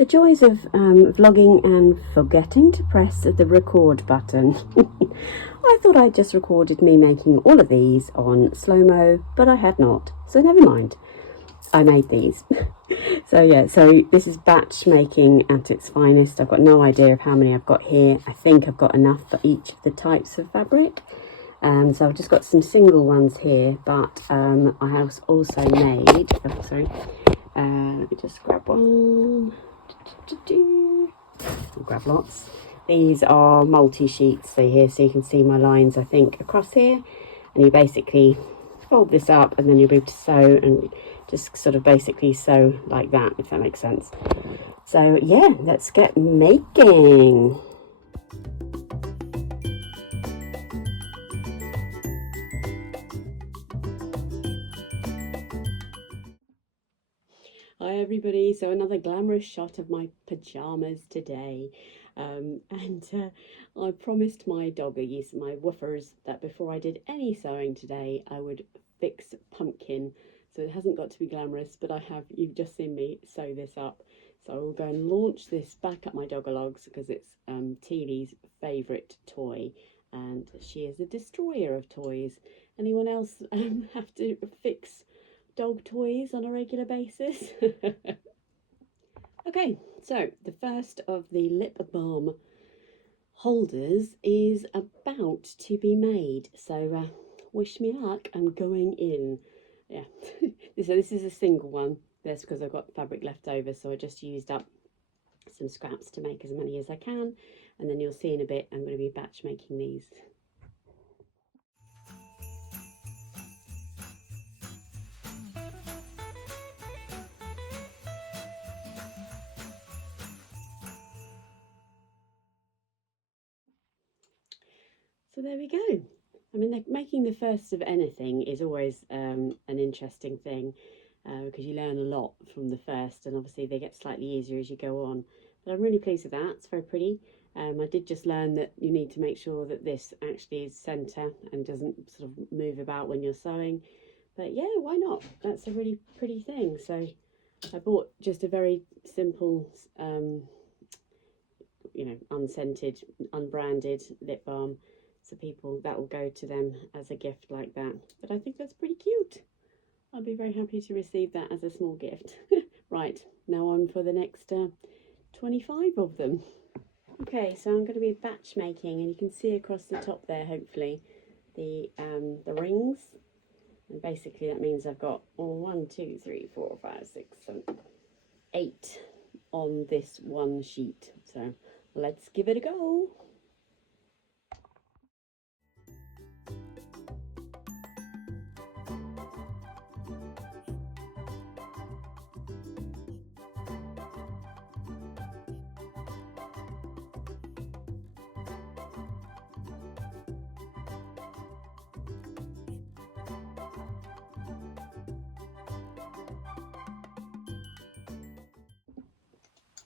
The joys of vlogging and forgetting to press the record button. I thought I'd just recorded me making all of these on slow-mo, but I had not, so never mind. I made these. So yeah, so this is batch making at its finest. I've got no idea of how many I've got here. I think I've got enough for each of the types of fabric. So I've just got some single ones here, but I have also made, let me just grab one. I'll grab lots. These are multi-sheets, so here, so you can see my lines, I think, across here. And you basically fold this up and then you're able to sew and just sort of basically sew like that, if that makes sense. So yeah, let's get making. Hi everybody, so another glamorous shot of my pajamas today. I promised my doggies, my woofers, that before I did any sewing today I would fix Pumpkin. So it hasn't got to be glamorous, but you've just seen me sew this up. So I will go and launch this back at my Doggalogs because it's Teely's favourite toy and she is a destroyer of toys. Anyone else have to fix dog toys on a regular basis? Okay, so the first of the lip balm holders is about to be made, so wish me luck. I'm going in. Yeah, so this is a single one. That's because I've got fabric left over, so I just used up some scraps to make as many as I can, and then you'll see in a bit I'm going to be batch making these. So there we go. I mean, making the first of anything is always an interesting thing because you learn a lot from the first, and obviously they get slightly easier as you go on. But I'm really pleased with that. It's very pretty. I did just learn that you need to make sure that this actually is centre and doesn't sort of move about when you're sewing. But yeah, why not? That's a really pretty thing. So I bought just a very simple, unscented, unbranded lip balm. So people, that will go to them as a gift like that. But I think that's pretty cute. I'll be very happy to receive that as a small gift. Right, now on for the next 25 of them. Okay, so I'm going to be batch making, and you can see across the top there, hopefully, the rings. And basically that means I've got 1, 2, 3, 4, 5, 6, 7, 8 on this one sheet. So let's give it a go.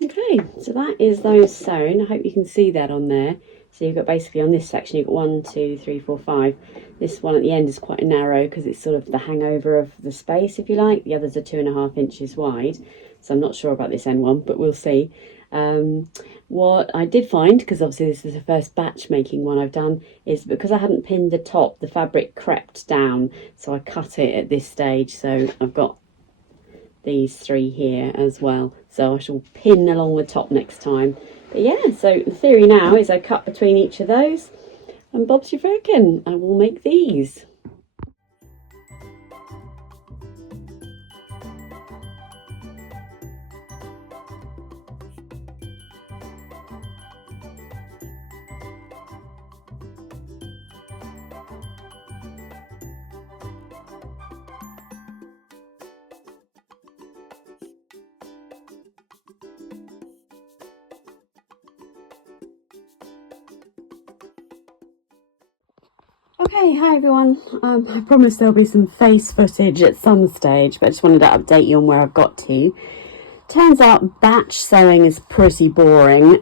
Okay, so that is those sewn. I hope you can see that on there. So you've got basically on this section, you've got 1, 2, 3, 4, 5. This one at the end is quite narrow because it's sort of the hangover of the space, if you like. The others are 2.5 inches wide. So I'm not sure about this end one, but we'll see. What I did find, because obviously this is the first batch making one I've done, is because I hadn't pinned the top, the fabric crept down. So I cut it at this stage. So I've got these 3 here as well, so I shall pin along the top next time. But yeah, so the theory now is I cut between each of those, and Bob's your firkin, I will make these. Okay, hi everyone. I promise there'll be some face footage at some stage, but I just wanted to update you on where I've got to. Turns out batch sewing is pretty boring,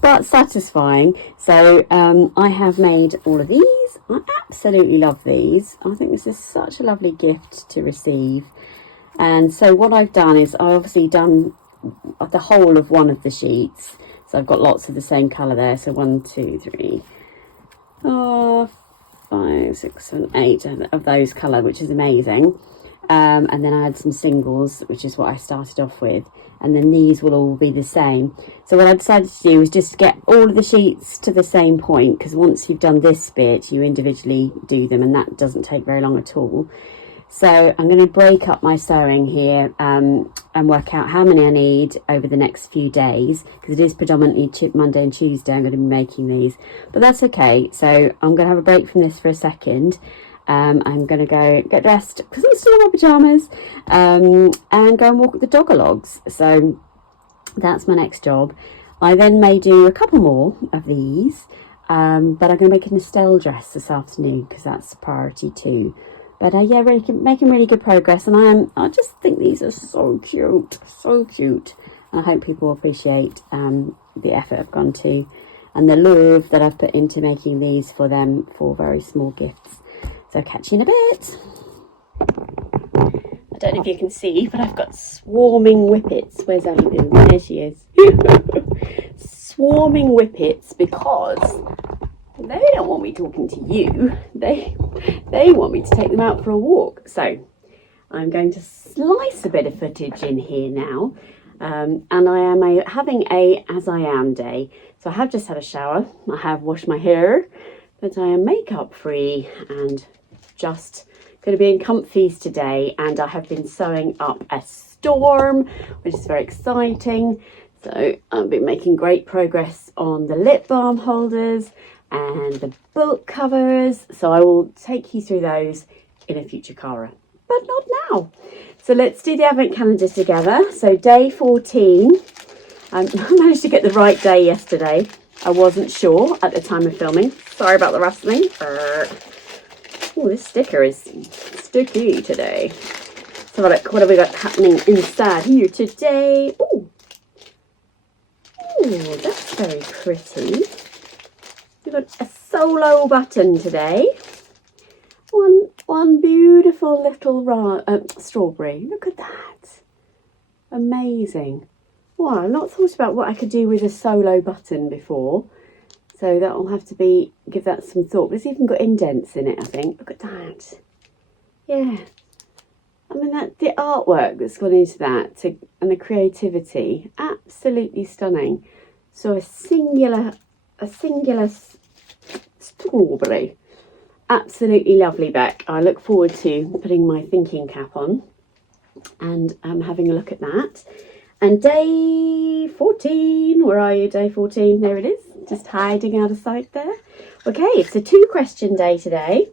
but satisfying. So I have made all of these. I absolutely love these. I think this is such a lovely gift to receive. And so what I've done is I've obviously done the whole of one of the sheets. So I've got lots of the same colour there. So 1, 2, 3, 4, 5, 6, 7, 8 of those colour, which is amazing. And then I had some singles, which is what I started off with. And then these will all be the same. So what I decided to do was just get all of the sheets to the same point, because once you've done this bit, you individually do them, and that doesn't take very long at all. So I'm going to break up my sewing here and work out how many I need over the next few days, because it is predominantly Monday and Tuesday I'm going to be making these, but that's okay. So I'm going to have a break from this for a second. I'm going to go get dressed, because I'm still in my pyjamas, and go and walk the dog-a-logs. So that's my next job. I then may do a couple more of these, but I'm going to make a Estelle dress this afternoon, because that's a priority too. But yeah, really, making really good progress, and I just think these are so cute, and I hope people appreciate the effort I've gone to, and the love that I've put into making these for them for very small gifts. So catch you in a bit. I don't know if you can see, but I've got swarming whippets. Where's Allie? There she is. Swarming whippets, because they don't want me talking to you. They want me to take them out for a walk. So I'm going to slice a bit of footage in here now. And I am having a as I am day. So I have just had a shower. I have washed my hair, but I am makeup free and just going to be in comfies today. And I have been sewing up a storm, which is very exciting. So I've been making great progress on the lip balm holders and the book covers. So I will take you through those in a future Cara, but not now. So let's do the advent calendar together. So day 14. I managed to get the right day yesterday. I wasn't sure at the time of filming. Sorry about the rustling. Oh, this sticker is sticky today. So look, what have we got happening inside here today? Oh, that's very pretty. We've got a solo button today. One beautiful little strawberry. Look at that. Amazing. Wow, I've not thought about what I could do with a solo button before. So that'll have to give that some thought. But it's even got indents in it, I think. Look at that. Yeah. I mean, the artwork that's gone into that and the creativity, absolutely stunning. So a singular strawberry. Absolutely lovely, Beck. I look forward to putting my thinking cap on and having a look at that. And day 14, where are you? Day 14, there it is, just hiding out of sight there. Okay, it's a 2-question day today.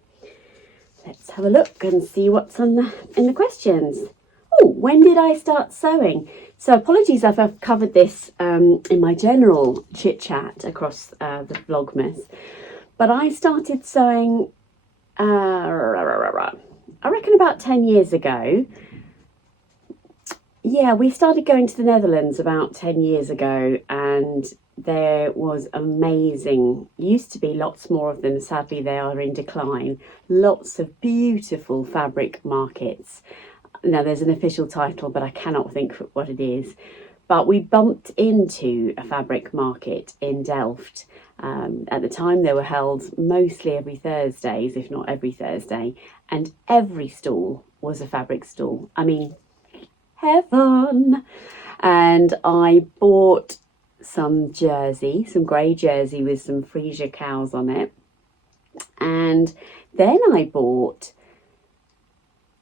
Let's have a look and see what's in the questions. Oh, when did I start sewing? So apologies if I've covered this in my general chit chat across the Vlogmas, but I started sewing, I reckon about 10 years ago. Yeah, we started going to the Netherlands about 10 years ago, and there was amazing, used to be lots more of them, sadly they are in decline, lots of beautiful fabric markets. Now there's an official title, but I cannot think what it is. But we bumped into a fabric market in Delft. At the time they were held mostly every Thursdays, if not every Thursday, and every stall was a fabric stall. I mean, heaven. And I bought some grey jersey with some Frisia cows on it, and then I bought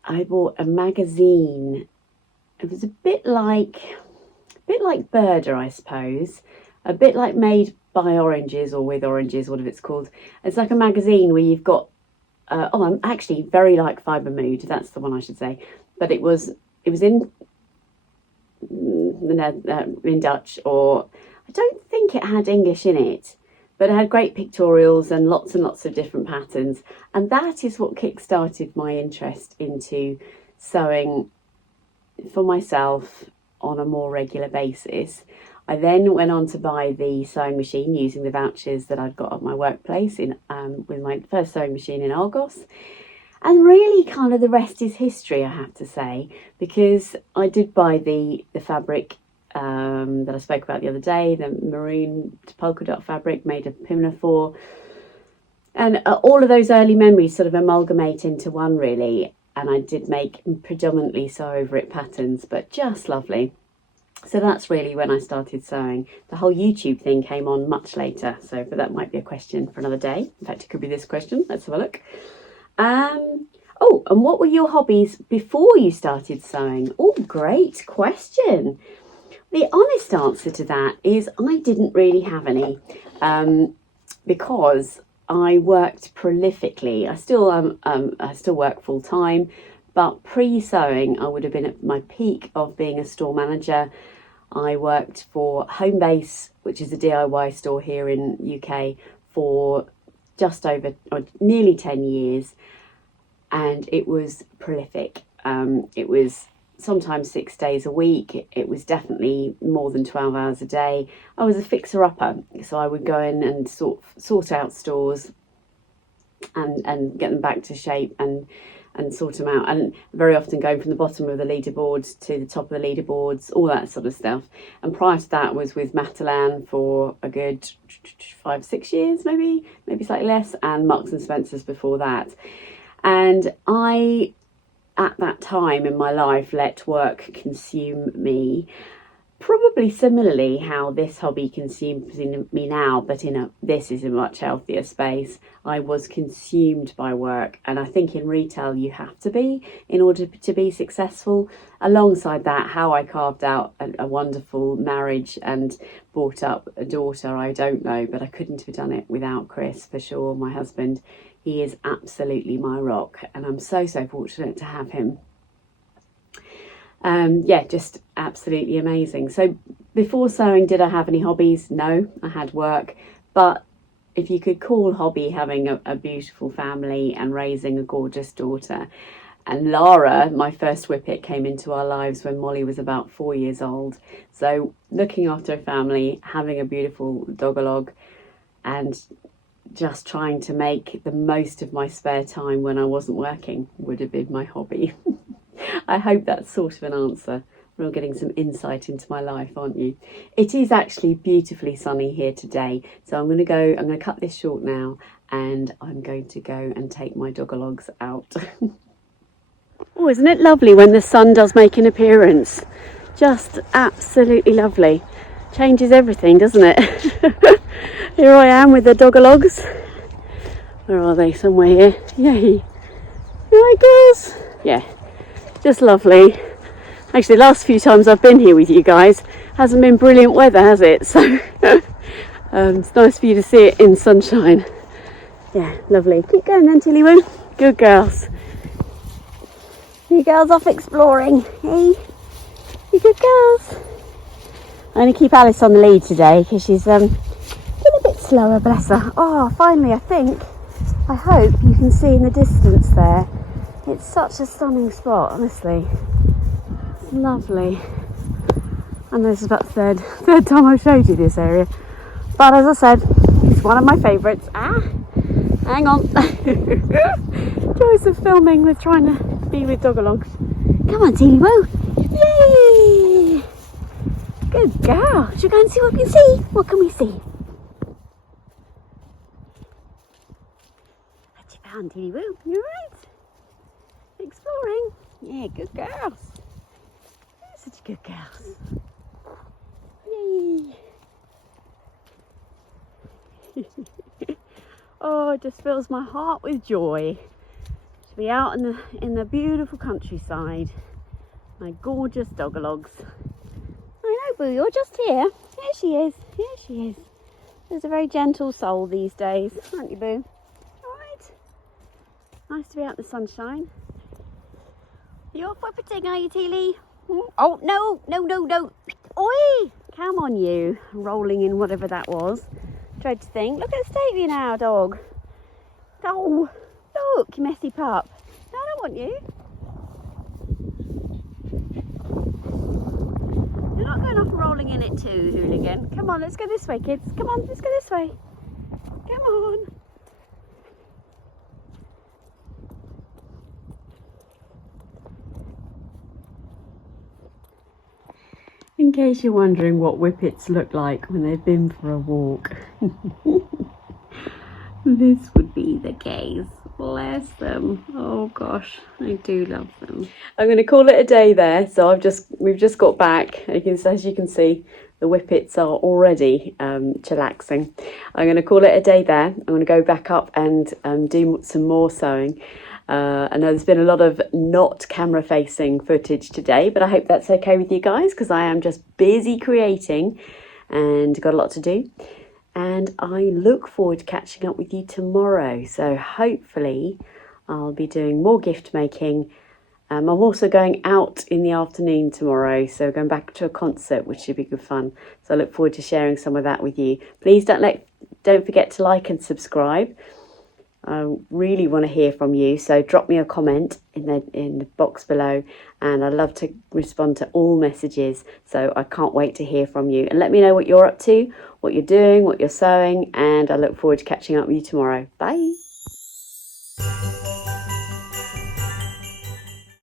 a magazine. It was a bit like Birder, I suppose, a bit like Made by Oranges or With Oranges, whatever it's called. It's like a magazine where you've got I'm actually very like Fibre Mood, that's the one I should say, but it was in Dutch, or I don't think it had English in it, but it had great pictorials and lots of different patterns, and that is what kick-started my interest into sewing for myself on a more regular basis. I then went on to buy the sewing machine using the vouchers that I'd got at my workplace with my first sewing machine in Argos. And really kind of the rest is history, I have to say, because I did buy the fabric that I spoke about the other day, the maroon polka dot fabric made of pinafore. And all of those early memories sort of amalgamate into one, really. And I did make predominantly sew over it patterns, but just lovely. So that's really when I started sewing. The whole YouTube thing came on much later, but that might be a question for another day. In fact, it could be this question. Let's have a look. Oh, and what were your hobbies before you started sewing? Oh, great question. The honest answer to that is I didn't really have any, because I worked prolifically. I still work full time, but pre-sewing I would have been at my peak of being a store manager. I worked for Homebase, which is a DIY store here in UK, for just over or nearly 10 years, and it was prolific. It was sometimes 6 days a week. It was definitely more than 12 hours a day. I was a fixer-upper, so I would go in and sort out stores and get them back to shape and sort them out, and very often going from the bottom of the leaderboards to the top of the leaderboards, all that sort of stuff. And prior to that was with Matalan for a good 5-6 years, maybe slightly less, and Marks and Spencer's before that. And I, at that time in my life, let work consume me, probably similarly how this hobby consumes me now, but this is a much healthier space. I was consumed by work, and I think in retail you have to be in order to be successful. Alongside that, how I carved out a wonderful marriage and brought up a daughter, I don't know, but I couldn't have done it without Chris, for sure, my husband. He is absolutely my rock, and I'm so fortunate to have him. Yeah, just absolutely amazing. So before sewing, did I have any hobbies? No, I had work. But if you could call hobby having a beautiful family and raising a gorgeous daughter. And Lara, my first whippet, came into our lives when Molly was about 4 years old. So looking after a family, having a beautiful dog-a-log, and just trying to make the most of my spare time when I wasn't working would have been my hobby. I hope that's sort of an answer. We're all getting some insight into my life, aren't you? It is actually beautifully sunny here today, so I'm going to cut this short now, and I'm going to go and take my dog-a-logs out. Oh, isn't it lovely when the sun does make an appearance? Just absolutely lovely. Changes everything, doesn't it? Here I am with the dog-a-logs. Where are they? Somewhere here. Yay. Right, girls? Yeah. Just lovely. Actually, the last few times I've been here with you guys hasn't been brilliant weather, has it? So it's nice for you to see it in sunshine. Yeah, lovely. Keep going then, Tilly Woo. Good girls. You girls off exploring, hey? You good girls? I'm going to keep Alice on the lead today because she's been a bit slower, bless her. Oh, finally, I hope you can see in the distance there. It's such a stunning spot, honestly. It's lovely. I know this is about the third time I've showed you this area. But as I said, it's one of my favourites. Hang on. Joys of filming with trying to be with dog-a-logs. Come on, Teeny Woo. Yay! Good girl. Should we go and see what we can see? What can we see? What you found, Teeny Woo? You alright? Exploring? Yeah, good girls. Such good girls. Yay! Oh, it just fills my heart with joy to be out in the beautiful countryside. My gorgeous dog-a-logs. I know, Boo, you're just here. Here she is. Here she is. She's a very gentle soul these days, aren't you, Boo? All right. Nice to be out in the sunshine. You're whipping, are you, Teely? Oh, no. Oi! Come on, you. Rolling in whatever that was. Dread to think. Look at the state of you now, dog. Oh, look, you messy pup. No, I don't want you. You're not going off and rolling in it too, hooligan. Come on, let's go this way, kids. Come on, let's go this way. Come on. In case you're wondering what whippets look like when they've been for a walk. This would be the case. Bless them. Oh gosh, I do love them. I'm going to call it a day there. So we've just got back. As you can see, the whippets are already chillaxing. I'm going to call it a day there. I'm going to go back up and do some more sewing. I know there's been a lot of not camera facing footage today, but I hope that's okay with you guys because I am just busy creating and got a lot to do. And I look forward to catching up with you tomorrow. So hopefully I'll be doing more gift making. I'm also going out in the afternoon tomorrow, so going back to a concert, which should be good fun. So I look forward to sharing some of that with you. Please don't forget to like and subscribe. I really want to hear from you, so drop me a comment in the box below, and I'd love to respond to all messages. So I can't wait to hear from you, and let me know what you're up to, what you're doing, what you're sewing, and I look forward to catching up with you tomorrow. Bye.